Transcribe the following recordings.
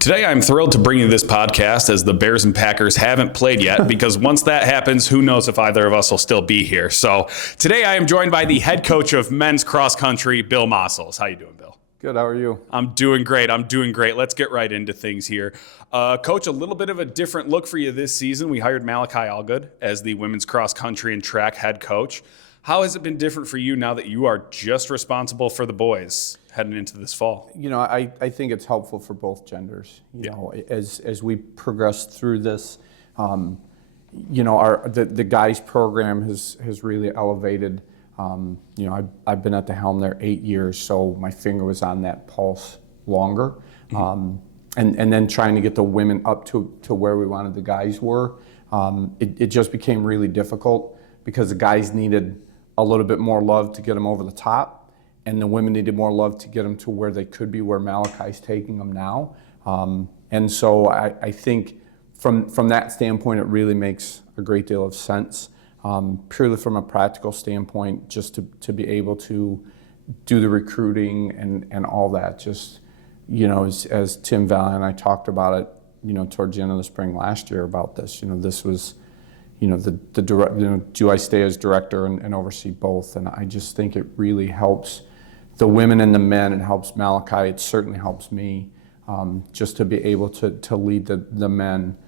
Today, I'm thrilled to bring you this podcast as the Bears and Packers haven't played yet, because once that happens, who knows if either of us will still be here. So today, I am joined by the head coach of men's cross country, Bill Massoels. How you doing, Bill? Good. How are you? I'm doing great. Let's get right into things here. Coach, a little bit of a different look for you this season. We hired Malachi Allgood as the women's cross country and track head coach. How has it been different for you now that you are just responsible for the boys heading into this fall? You know, I think it's helpful for both genders. You know, as we progress through this, you know, the guys program has really elevated. You know, I've been at the helm there 8 years, so my finger was on that pulse longer. And then trying to get the women up to where we wanted the guys were, it just became really difficult because the guys needed a little bit more love to get them over the top, and the women needed more love to get them to where they could be, where Malachi's taking them now. And so I think from that standpoint, it really makes a great deal of sense. Purely from a practical standpoint, just to be able to do the recruiting and all that. Just, you know, as Tim Valley and I talked about it, you know, towards the end of the spring last year about this, you know, this was, you know, do I stay as director and oversee both? And I just think it really helps the women and the men. It helps Malachi. It certainly helps me, just to be able to lead the men.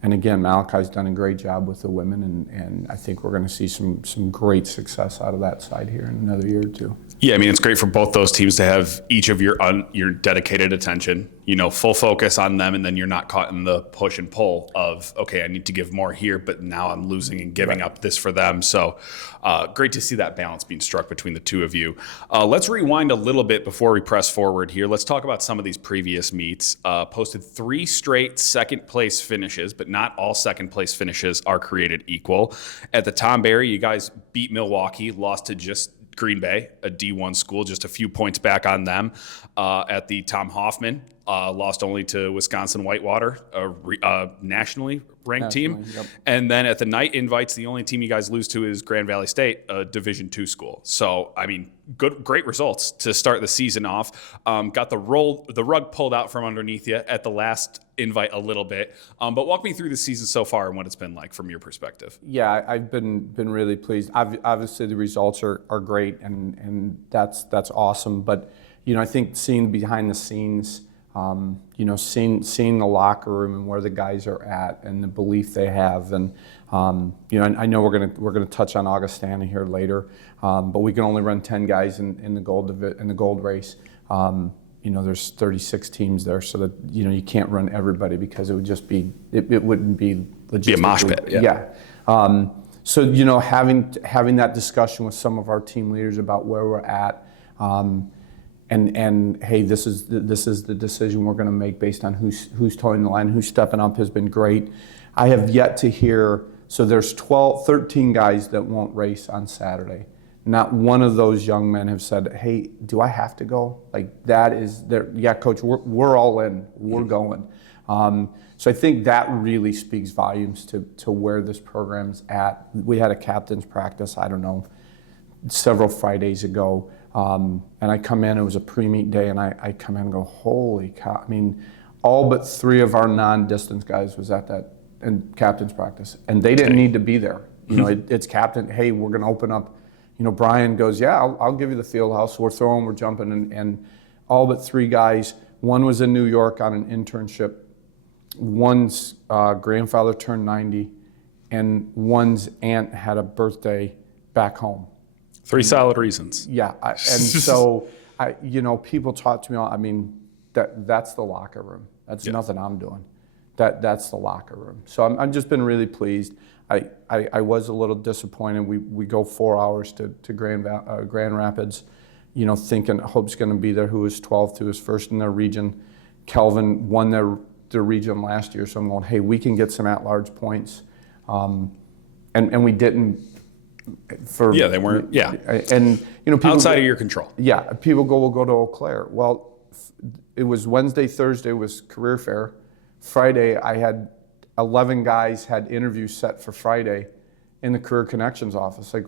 And again, Malachi's done a great job with the women, and I think we're going to see some great success out of that side here in another year or two. Yeah, I mean, it's great for both those teams to have each of your dedicated attention, you know, full focus on them, and then you're not caught in the push and pull of, okay, I need to give more here, but now I'm losing and giving up this for them. So great to see that balance being struck between the two of you. Let's rewind a little bit before we press forward here. Let's talk about some of these previous meets. Posted 3 straight second place finishes, but not all second place finishes are created equal. At the Tom Berry, you guys beat Milwaukee, lost to just Green Bay, a D1 school, just a few points back on them. At the Tom Hoffman, lost only to Wisconsin Whitewater, a nationally ranked team. Yep. And then at the night invites, the only team you guys lose to is Grand Valley State, a Division II school. So, I mean, great results to start the season off. Got the rug pulled out from underneath you at the last invite a little bit. But walk me through the season so far and what it's been like from your perspective. Yeah, I've been really pleased. Obviously, the results are great, and that's awesome. But, you know, I think seeing behind the scenes, you know, seeing the locker room and where the guys are at and the belief they have, and you know, I know we're gonna touch on Augustana here later, but we can only run 10 guys in the gold race. You know, there's 36 teams there, so that, you know, you can't run everybody because it would just be it wouldn't be logistically. Be a mosh pit. Yeah. So, you know, having that discussion with some of our team leaders about where we're at. And hey, this is the decision we're going to make based on who's towing the line, who's stepping up, has been great. I have yet to hear, so there's 13 guys that won't race on Saturday. Not one of those young men have said, hey, do I have to go? Like, that is, yeah, coach, we're all in, we're going. So I think that really speaks volumes to where this program's at. We had a captain's practice, I don't know, several Fridays ago. And I come in, it was a pre-meet day, and I come in and go, holy cow. I mean, all but 3 of our non-distance guys was at that captain's practice, and they didn't need to be there. You know, it's captain, hey, we're going to open up. You know, Brian goes, yeah, I'll give you the field house. We're throwing, we're jumping, and all but 3 guys. One was in New York on an internship. One's grandfather turned 90, and one's aunt had a birthday back home. 3 solid reasons. Yeah, and so you know, people talk to me. I mean, that's the locker room. That's nothing I'm doing. That's the locker room. So I've just been really pleased. I was a little disappointed. We go 4 hours to Grand Rapids, you know, thinking Hope's going to be there, who was 12th, who was first in their region. Kelvin won their region last year, so I'm going, hey, we can get some at-large points, and we didn't. They weren't. Yeah, and you know, people outside of your control. Yeah, people we'll go to Eau Claire. Well, it was Wednesday, Thursday was career fair. Friday, I had 11 guys had interviews set for Friday in the Career Connections office. Like,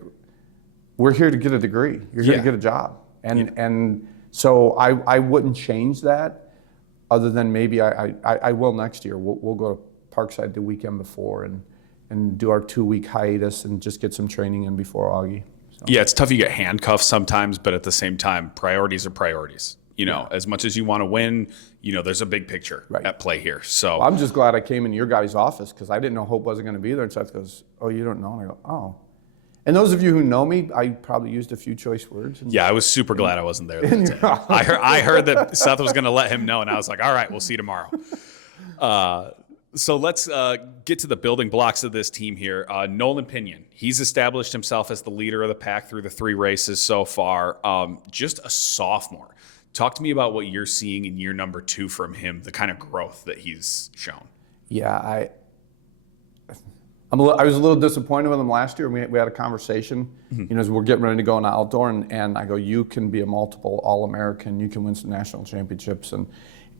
we're here to get a degree. You're here to get a job, and so I wouldn't change that. other than maybe I will next year. We'll go to Parkside the weekend before and do our 2-week hiatus and just get some training in before Augie. So. Yeah, it's tough. You get handcuffed sometimes, but at the same time, priorities are priorities. As much as you want to win, there's a big picture at play here. So well, I'm just glad I came in your guys' office because I didn't know Hope wasn't going to be there. And Seth goes, "Oh, you don't know?" And I go, "Oh." And those of you who know me, I probably used a few choice words. Yeah, I was super glad I wasn't there that day. I heard that Seth was going to let him know, and I was like, all right, we'll see you tomorrow. So let's get to the building blocks of this team here. Nolan Pinion, he's established himself as the leader of the pack through the 3 races so far. Just a sophomore. Talk to me about what you're seeing in year number 2 from him, the kind of growth that he's shown. Yeah, I was a little disappointed with him last year. We had a conversation, as we're getting ready to go on outdoor, and I go, you can be a multiple All-American, you can win some national championships,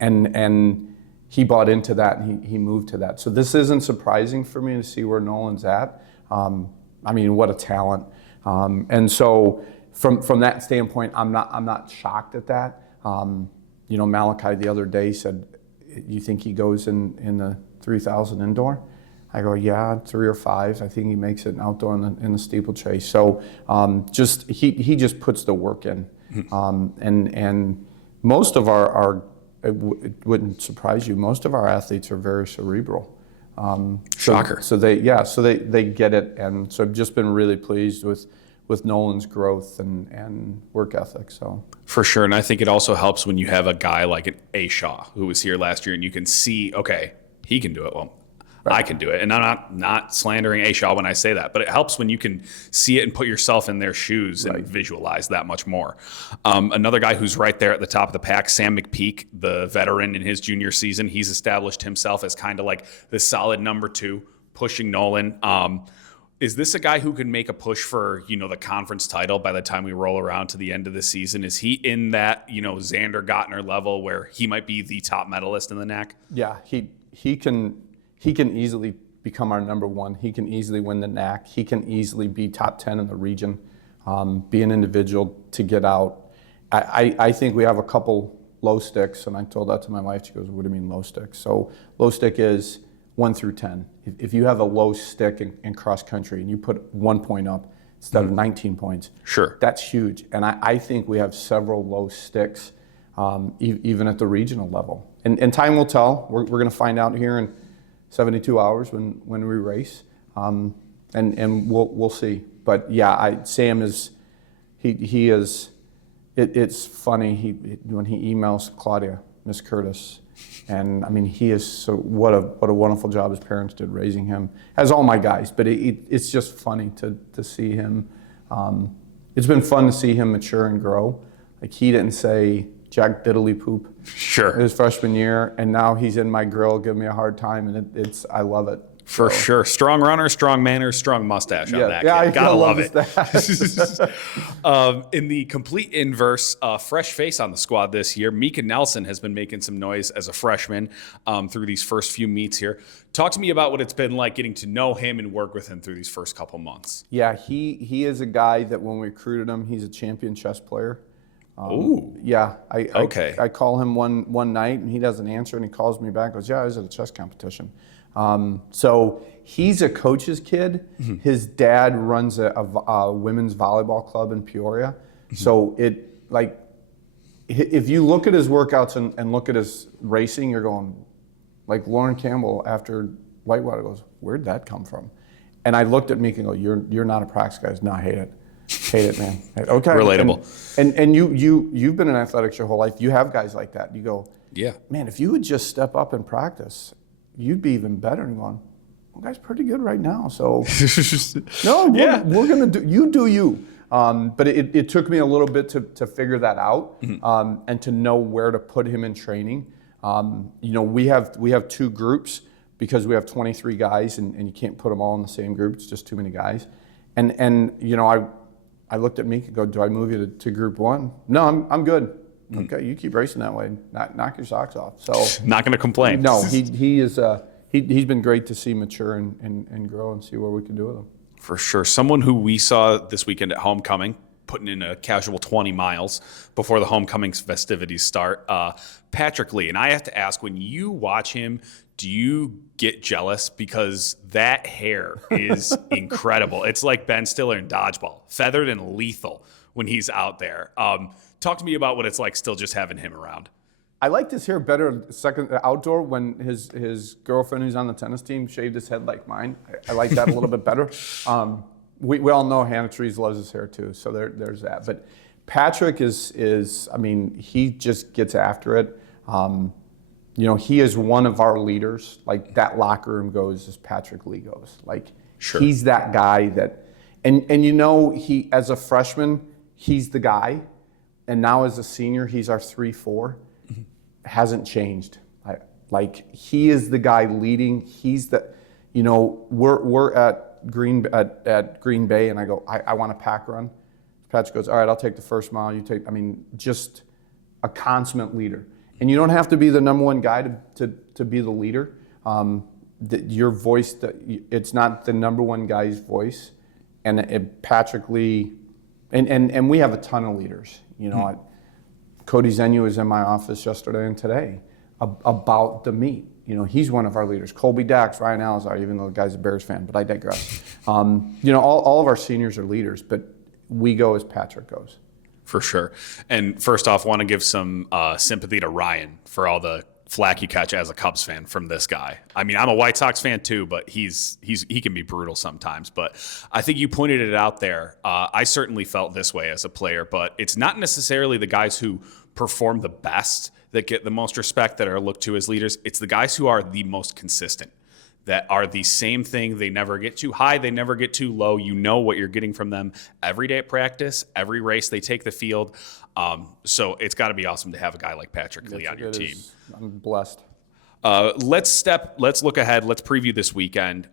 and he bought into that, and he moved to that. So this isn't surprising for me to see where Nolan's at. What a talent! And so from that standpoint, I'm not shocked at that. Malachi the other day said, "You think he goes in the 3,000 indoor?" I go, yeah, 3 or 5. I think he makes it outdoor in the steeplechase. So he just puts the work in, and most of our it wouldn't surprise you. Most of our athletes are very cerebral. Shocker. So they get it, and so I've just been really pleased with Nolan's growth and work ethic. So for sure, and I think it also helps when you have a guy like an A. Shaw who was here last year, and you can see, okay, he can do it. Well. Right. I can do it. And I'm not slandering A. Shaw when I say that, but it helps when you can see it and put yourself in their shoes and visualize that much more. Another guy who's right there at the top of the pack, Sam McPeak, the veteran in his junior season, he's established himself as kind of like the solid number 2, pushing Nolan. Is this a guy who can make a push for, the conference title by the time we roll around to the end of the season? Is he in that, Xander Gottner level where he might be the top medalist in the NAC? Yeah, he can easily become our number 1. He can easily win the NAC. He can easily be top 10 in the region, be an individual to get out. I think we have a couple low sticks, and I told that to my wife. She goes, "What do you mean low sticks?" So low stick is 1 through 10. If you have a low stick in cross country and you put 1 point up instead of 19 points, sure, that's huge. And I think we have several low sticks, even at the regional level. And time will tell. We're going to find out here in 72 hours when we race, and we'll see. But yeah, Sam is he is. It's funny when he emails Claudia, Miss Curtis, and he is so what a wonderful job his parents did raising him, as all my guys. But it's just funny to see him. It's been fun to see him mature and grow. Like he didn't say Jack Diddley Poop his freshman year, and now he's in my grill giving me a hard time, and I love it. For sure. Strong runner, strong manners, strong mustache on that kid. I gotta love it. That. In the complete inverse, fresh face on the squad this year, Mika Nelson has been making some noise as a freshman through these first few meets here. Talk to me about what it's been like getting to know him and work with him through these first couple months. Yeah, he is a guy that when we recruited him, he's a champion chess player. Ooh. Yeah. Okay. I call him one night, and he doesn't answer, and he calls me back and goes, "Yeah, I was at a chess competition." So he's a coach's kid. Mm-hmm. His dad runs a women's volleyball club in Peoria. Mm-hmm. So if you look at his workouts and look at his racing, you're going, like Lauren Campbell after Whitewater goes, "Where'd that come from?" And I looked at Meek and go, "You're not a practice guy." No, I hate it. Hate it, man. Okay. Relatable. And you've been in athletics your whole life. You have guys like that. You go, yeah, man, if you would just step up and practice, you'd be even better. And going, well, guy's pretty good right now. So no, we're gonna do you. But it took me a little bit to figure that out, mm-hmm. And to know where to put him in training. We have 2 groups because we have 23 guys, and you can't put them all in the same group. It's just too many guys. And I looked at Meek and go, "Do I move you to group 1?" "No, I'm good." Mm-hmm. "Okay, you keep racing that way. Knock your socks off." So not going to complain. No, he is. He's been great to see mature and grow and see what we can do with him. For sure. Someone who we saw this weekend at homecoming, putting in a casual 20 miles before the homecoming festivities start. Patrick Lee, and I have to ask, when you watch him, do you get jealous? Because that hair is incredible. It's like Ben Stiller in Dodgeball, feathered and lethal when he's out there. Talk to me about what it's like still just having him around. I liked his hair better outdoor when his girlfriend who's on the tennis team shaved his head like mine. I like that a little bit better. We all know Hannah Trees loves his hair too, so there's that. But Patrick is I mean, he just gets after it. He is one of our leaders. Like, that locker room goes as Patrick Lee goes. Like, sure. He's that guy that, and he, as a freshman, he's the guy. And now as a senior, he's our 3-4. Hasn't changed. He is the guy leading. He's the, we're at Green Bay, and I go, I want a pack run. Patrick goes, all right, I'll take the first mile. You take. Just a consummate leader. And you don't have to be the number one guy to be the leader. Your voice, it's not the number one guy's voice. And Patrick Lee, and we have a ton of leaders. Cody Zenu was in my office yesterday and today about the meet. He's one of our leaders. Colby Dax, Ryan Alzar, even though the guy's a Bears fan, but I digress. All of our seniors are leaders, but we go as Patrick goes. For sure. And first off, want to give some sympathy to Ryan for all the flack you catch as a Cubs fan from this guy. I'm a White Sox fan too, but he can be brutal sometimes. But I think you pointed it out there. I certainly felt this way as a player, but it's not necessarily the guys who perform the best that get the most respect, that are looked to as leaders. It's the guys who are the most consistent, that are the same thing. They never get too high. They never get too low. You know what you're getting from them every day at practice, every race they take the field. So it's got to be awesome to have a guy like Patrick Lee on your team. I'm blessed. Let's look ahead. Let's preview this weekend.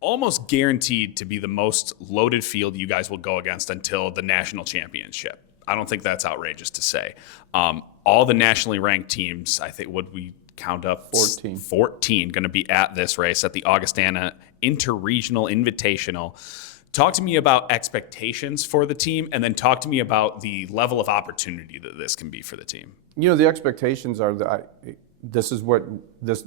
Almost guaranteed to be the most loaded field you guys will go against until the national championship. I don't think that's outrageous to say. All the nationally ranked teams, I think, would we count up 14 going to be at this race at the Augustana Interregional Invitational. Talk to me about expectations for the team, and then talk to me about the level of opportunity that this can be for the team. The expectations are that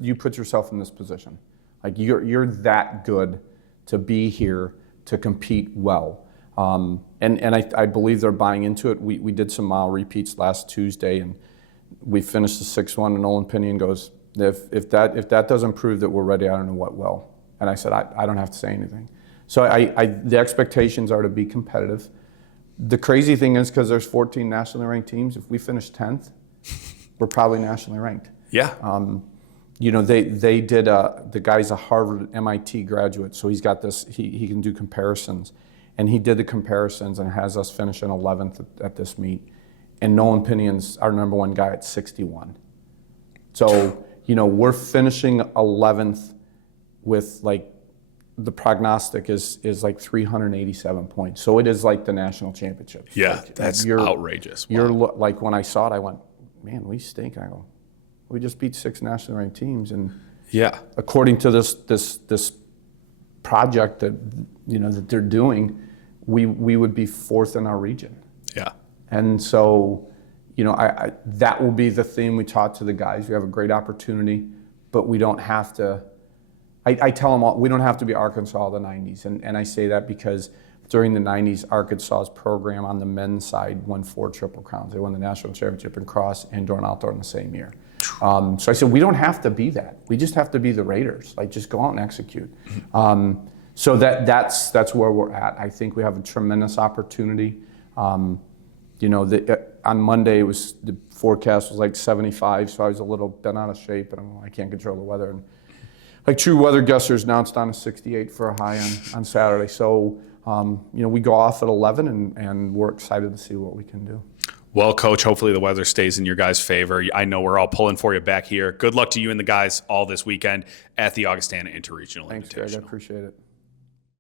you put yourself in this position. Like, you're that good to be here to compete well. And I believe they're buying into it. We did some mile repeats last Tuesday, and we finished the 6-1, and Nolan Pinion goes, if that doesn't prove that we're ready, I don't know what will. And I said, I don't have to say anything. So the expectations are to be competitive. The crazy thing is, because there's 14 nationally ranked teams, if we finish 10th, we're probably nationally ranked. Yeah. They did, the guy's a Harvard MIT graduate, so he's got this, he can do comparisons. And he did the comparisons and has us finishing 11th at this meet. And Nolan Pinion's our number one guy at 61. So, we're finishing 11th with, like, the prognostic is like 387 points. So it is like the national championship. Yeah, like, that's outrageous. Wow. You're like, when I saw it, I went, man, we stink. I go, we just beat 6 nationally ranked teams. And yeah, according to this project that they're doing, we would be 4th in our region. Yeah. And so, I that will be the theme we taught to the guys. We have a great opportunity, but we don't have to. I tell them all, we don't have to be Arkansas of the 90s. And I say that because during the 90s, Arkansas's program on the men's side won 4 Triple Crowns. They won the national championship in cross, indoor, and outdoor in the same year. So I said, we don't have to be that. We just have to be the Raiders. Like, just go out and execute. So that's where we're at. I think we have a tremendous opportunity. On Monday, the forecast was like 75, so I was a little bent out of shape, and I can't control the weather. And like true weather guessers, now it's down to 68 for a high on Saturday. So, we go off at 11, and we're excited to see what we can do. Well, Coach, hopefully the weather stays in your guys' favor. I know we're all pulling for you back here. Good luck to you and the guys all this weekend at the Augustana Interregional Invitational. Thanks, Greg. I appreciate it.